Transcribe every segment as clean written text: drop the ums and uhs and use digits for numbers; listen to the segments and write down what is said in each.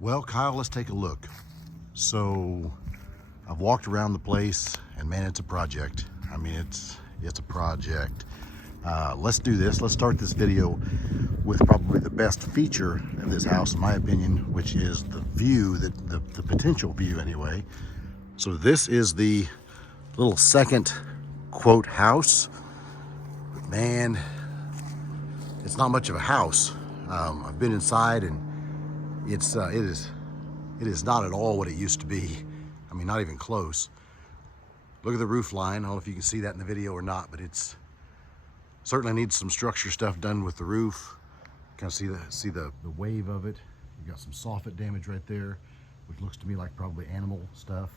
Well, Kyle, let's take a look. So I've walked around the place and man, it's a project. I mean, it's a project. Let's do this. Let's start this video with probably the best feature of this house, in my opinion, which is the view, the potential view anyway. So this is the little second quote house. But man, it's not much of a house. I've been inside and it is not at all what it used to be. I mean, not even close. Look at the roof line. I don't know if you can see that in the video or not, but it's certainly needs some structure stuff done with the roof. Kind of see the wave of it. You've got some soffit damage right there, which looks to me like probably animal stuff.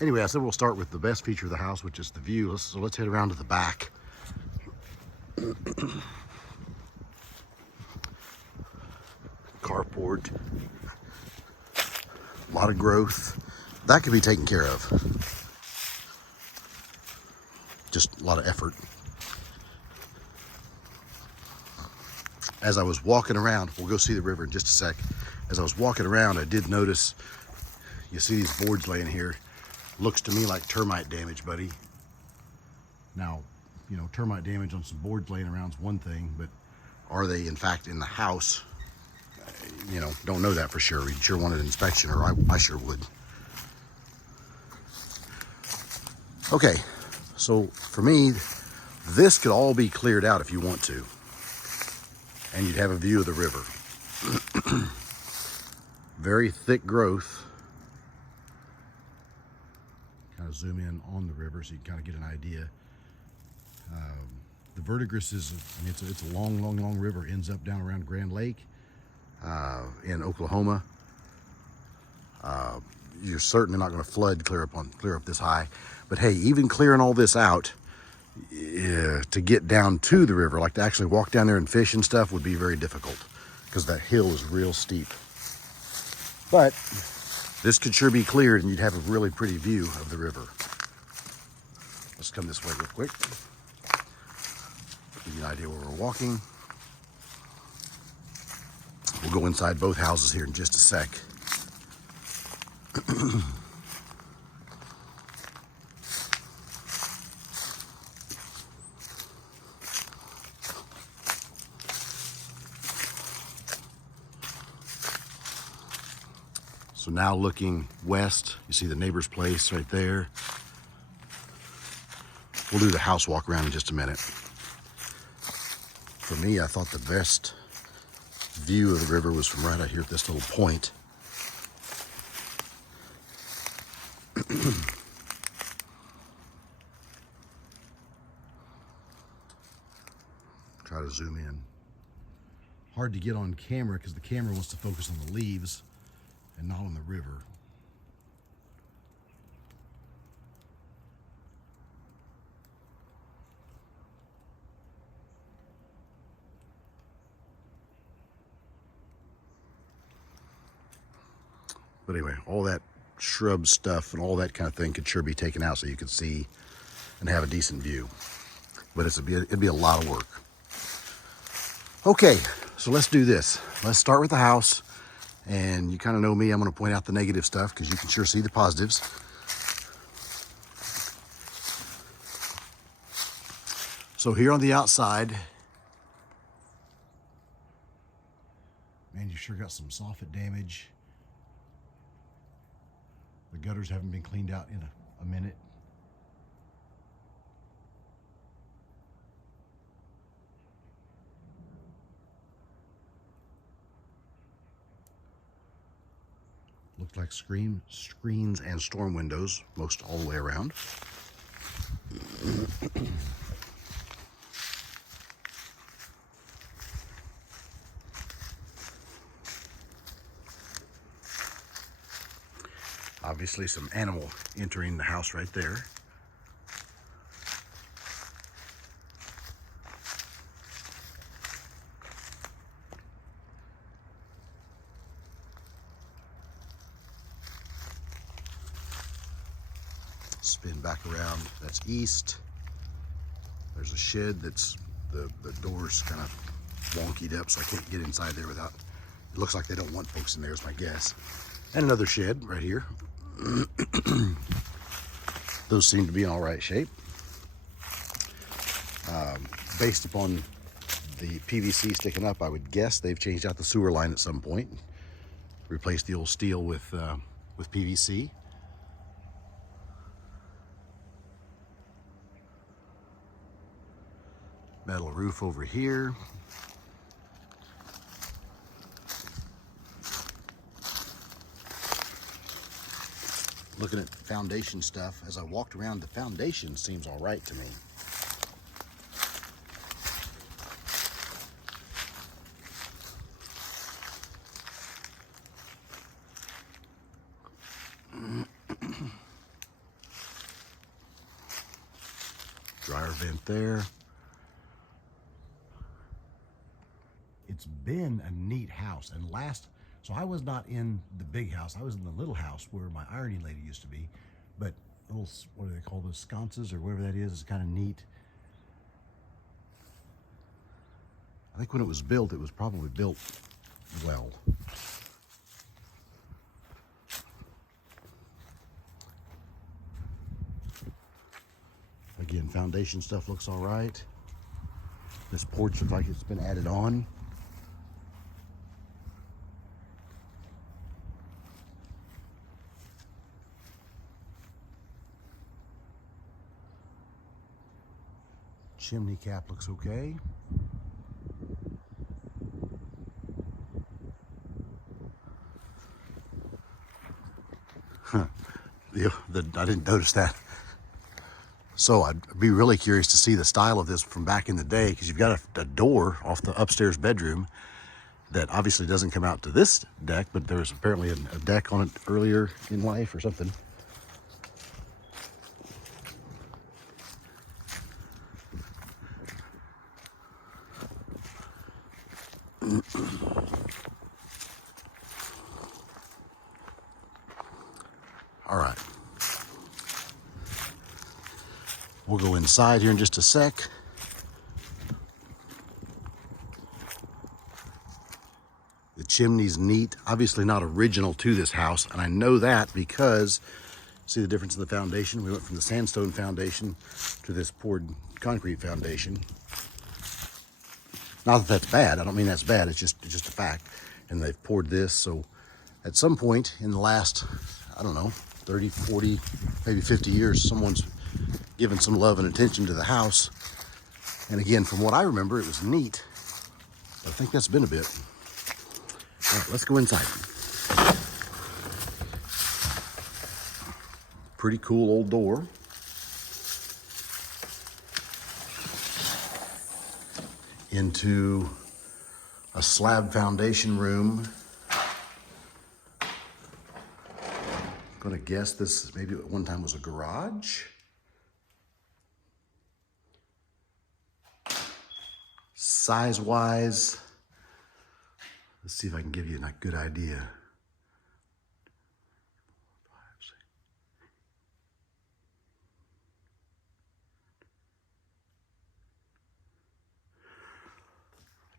Anyway, I said we'll start with the best feature of the house, which is the view. So let's head around to the back. Carport. A lot of growth. That could be taken care of. Just a lot of effort. As I was walking around, we'll go see the river in just a sec. As I was walking around, I did notice, you see these boards laying here. Looks to me like termite damage, buddy. Now, you know, termite damage on some boards laying around is one thing, but are they in fact in the house? You know, don't know that for sure. We'd sure want an inspection, or I sure would. Okay, so for me, this could all be cleared out if you want to. And you'd have a view of the river. Very thick growth. Kind of zoom in on the river so you can kind of get an idea. The verdigris is, I mean, it's a long river. Ends up down around Grand Lake in Oklahoma. You're certainly not going to flood clear up this high. But hey, even clearing all this out, to get down to the river, like to actually walk down there and fish and stuff, would be very difficult because that hill is real steep. But this could sure be cleared and you'd have a really pretty view of the river. Let's come this way real quick. Give you an idea where we're walking. We'll go inside both houses here in just a sec. So now looking west, you see the neighbor's place right there. We'll do the house walk around in just a minute. For me, I thought the best view of the river was from right out here at this little point. Try to zoom in. Hard to get on camera because the camera wants to focus on the leaves and not on the river. But anyway, all that shrub stuff and all that kind of thing could sure be taken out so you could see and have a decent view. But it'd be a lot of work. Okay, so let's do this. Let's start with the house. And you kind of know me, I'm going to point out the negative stuff because you can sure see the positives. So here on the outside, man, you sure got some soffit damage. The gutters haven't been cleaned out in a minute. Looked like screens and storm windows, most all the way around. Obviously some animal entering the house right there. Spin back around, that's east. There's a shed that's, the door's kind of wonkied up, so I can't get inside there without It looks like they don't want folks in there is my guess. And another shed right here. Those seem to be in all right shape. Based upon the PVC sticking up, I would guess they've changed out the sewer line at some point. Replaced the old steel with PVC. Metal roof over here. Looking at foundation stuff, as I walked around, the foundation seems all right to me. Dryer vent there. It's been a neat house, and so I was not in the big house. I was in the little house where my ironing lady used to be, but little, what do they call those, sconces or whatever that is? It's kind of neat. I think when it was built, it was probably built well. Again, foundation stuff looks all right. This porch looks like it's been added on. Chimney cap looks okay. Huh. I didn't notice that. So I'd be really curious to see the style of this from back in the day, because you've got a door off the upstairs bedroom that obviously doesn't come out to this deck, but there was apparently a deck on it earlier in life or something. All right. We'll go inside here in just a sec. The chimney's neat, obviously not original to this house, and I know that because, see the difference in the foundation? We went from the sandstone foundation to this poured concrete foundation. Not that that's bad, I don't mean that's bad, it's just a fact. And they've poured this, so at some point in the last, I don't know, 30, 40, maybe 50 years, someone's given some love and attention to the house. And again, from what I remember, it was neat. But I think that's been a bit. All right, let's go inside. Pretty cool old door. Into a slab foundation room. Gonna guess this maybe at one time was a garage. Size-wise, let's see if I can give you a good idea.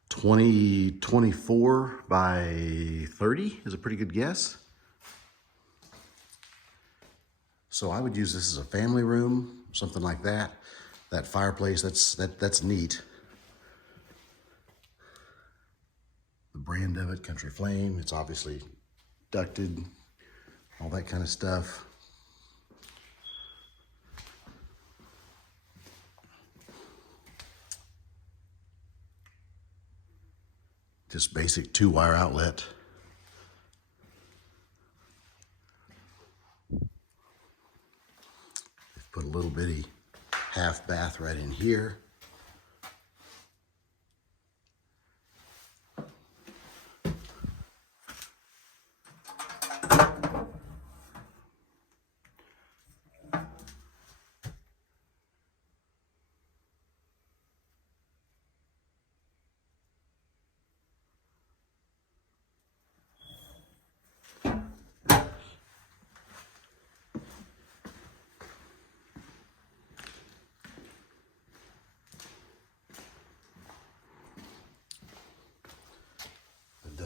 $20, 24 by 30 is a pretty good guess. So I would use this as a family room, something like that. That fireplace, that's neat. The brand of it, Country Flame, it's obviously ducted, all that kind of stuff. Just basic 2-wire outlet. They've put a little bitty half bath right in here.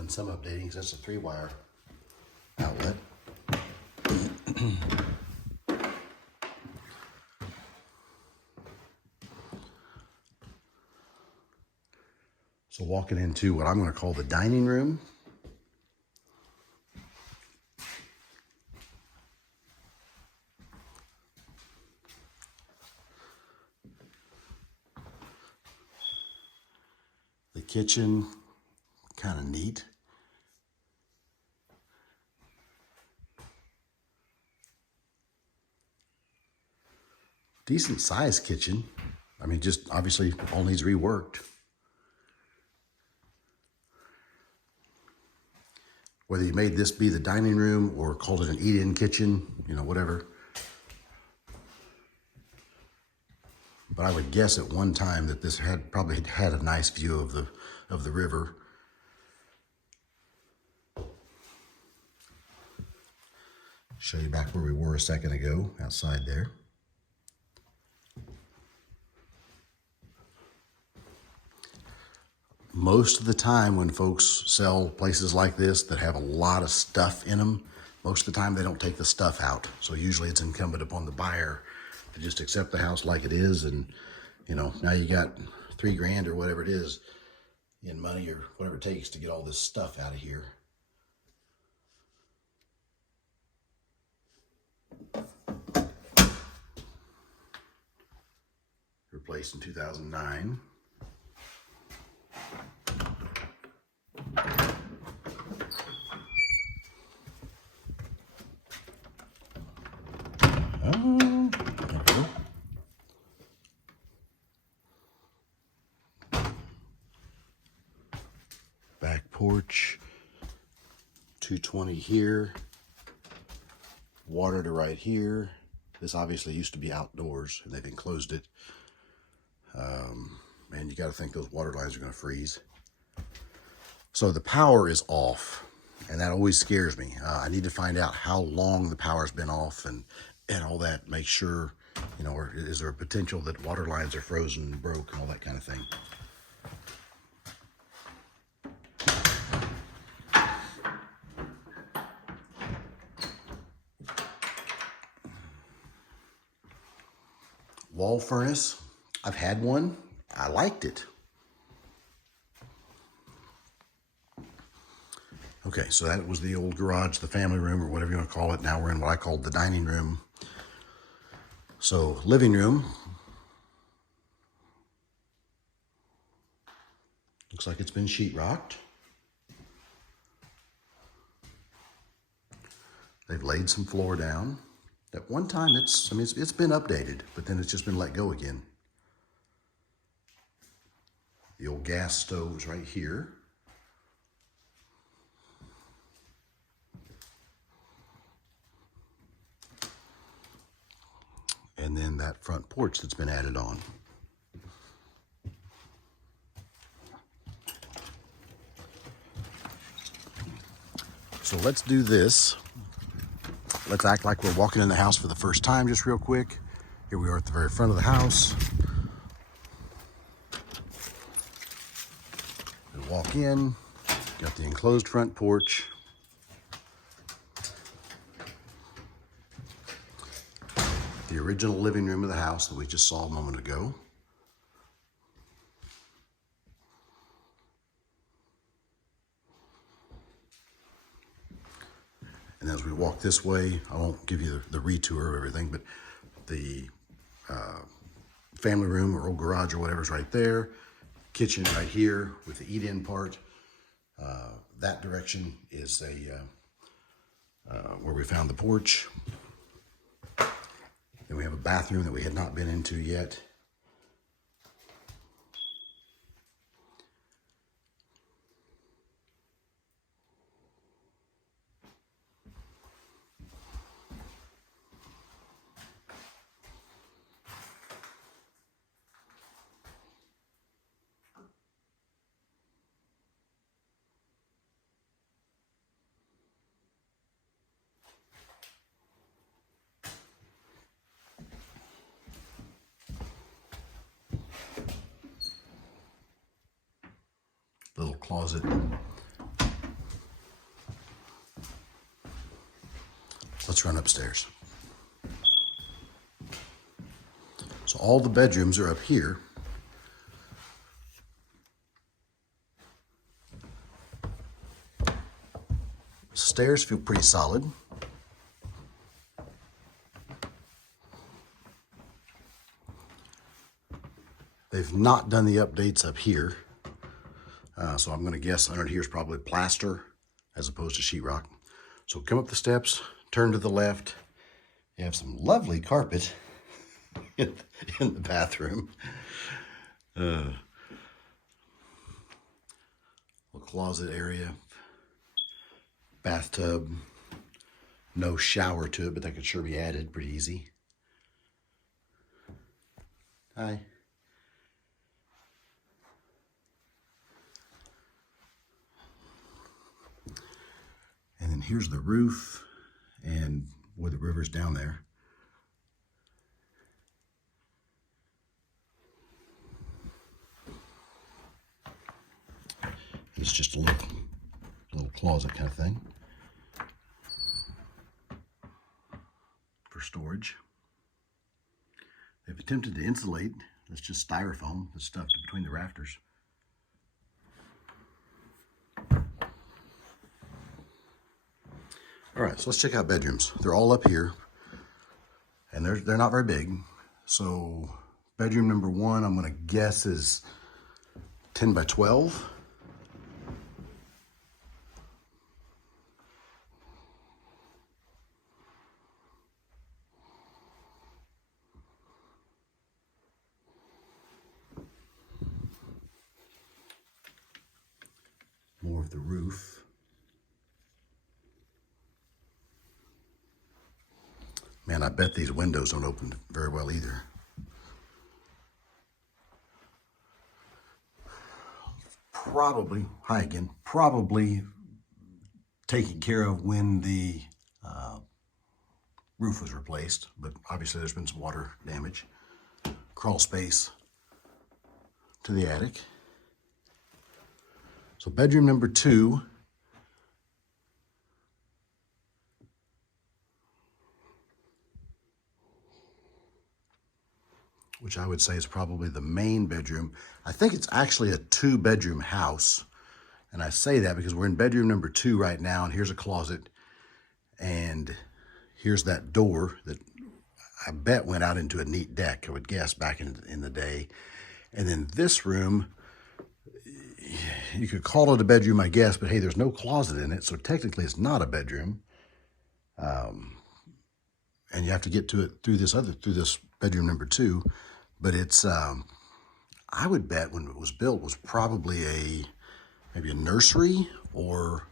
done some updating because that's a 3-wire outlet. So walking into what I'm going to call the dining room. The kitchen, kind of neat. Decent sized kitchen. I mean, just obviously all needs reworked. Whether you made this be the dining room or called it an eat-in kitchen, you know, whatever. But I would guess at one time that this had probably had a nice view of the river. Show you back where we were a second ago, outside there. Most of the time when folks sell places like this that have a lot of stuff in them, most of the time they don't take the stuff out. So usually it's incumbent upon the buyer to just accept the house like it is, and you know, now you got $3 grand or whatever it is in money or whatever it takes to get all this stuff out of here. Replaced in 2009. Oh, there we go. Back porch, 220 here, water to right here. This obviously used to be outdoors and they've enclosed it. Man, you got to think those water lines are going to freeze. So the power is off, and that always scares me. I need to find out how long the power's been off and all that. Make sure, you know, or is there a potential that water lines are frozen and broke and all that kind of thing. Wall furnace. I've had one. I liked it. Okay, so that was the old garage, the family room, or whatever you want to call it. Now we're in what I call the dining room. So, living room. Looks like it's been sheetrocked. They've laid some floor down. At one time, it's been updated, but then it's just been let go again. The old gas stove's right here. And then that front porch that's been added on. So let's do this. Let's act like we're walking in the house for the first time just real quick. Here we are at the very front of the house. We walk in, got the enclosed front porch. The original living room of the house that we just saw a moment ago. And as we walk this way, I won't give you the retour of everything, but the family room or old garage or whatever is right there. Kitchen right here with the eat-in part. That direction is where we found the porch. Then we have a bathroom that we had not been into yet. Little closet let's run upstairs. So all the bedrooms are up here. Stairs feel pretty solid. They've not done the updates up here. So I'm gonna guess under here is probably plaster as opposed to sheetrock. So come up the steps, turn to the left. You have some lovely carpet in the bathroom. Little closet area, bathtub, no shower to it, but that could sure be added pretty easy. Hi. And then here's the roof and where the river's down there. It's just a little closet kind of thing for storage. They've attempted to insulate. It's just styrofoam that's stuffed between the rafters. All right, so let's check out bedrooms. They're all up here, and they're not very big. So bedroom number 1, I'm gonna guess is 10 by 12. More of the roof. Man, I bet these windows don't open very well either. Probably, hi again, probably taken care of when the roof was replaced, but obviously there's been some water damage. Crawl space to the attic. So bedroom number 2. Which I would say is probably the main bedroom. I think it's actually a 2-bedroom house. And I say that because we're in bedroom number 2 right now, and here's a closet, and here's that door that I bet went out into a neat deck, I would guess, back in the day. And then this room, you could call it a bedroom, I guess, but hey, there's no closet in it, so technically it's not a bedroom. And you have to get to it through this bedroom number 2. But it's, I would bet when it was built was probably maybe a nursery, or,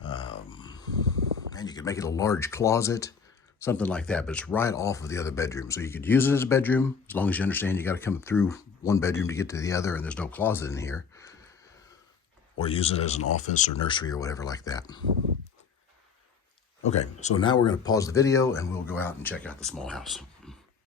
and you could make it a large closet, something like that, but it's right off of the other bedroom. So you could use it as a bedroom, as long as you understand you got to come through one bedroom to get to the other, and there's no closet in here. Or use it as an office or nursery or whatever like that. Okay, so now we're going to pause the video and we'll go out and check out the small house.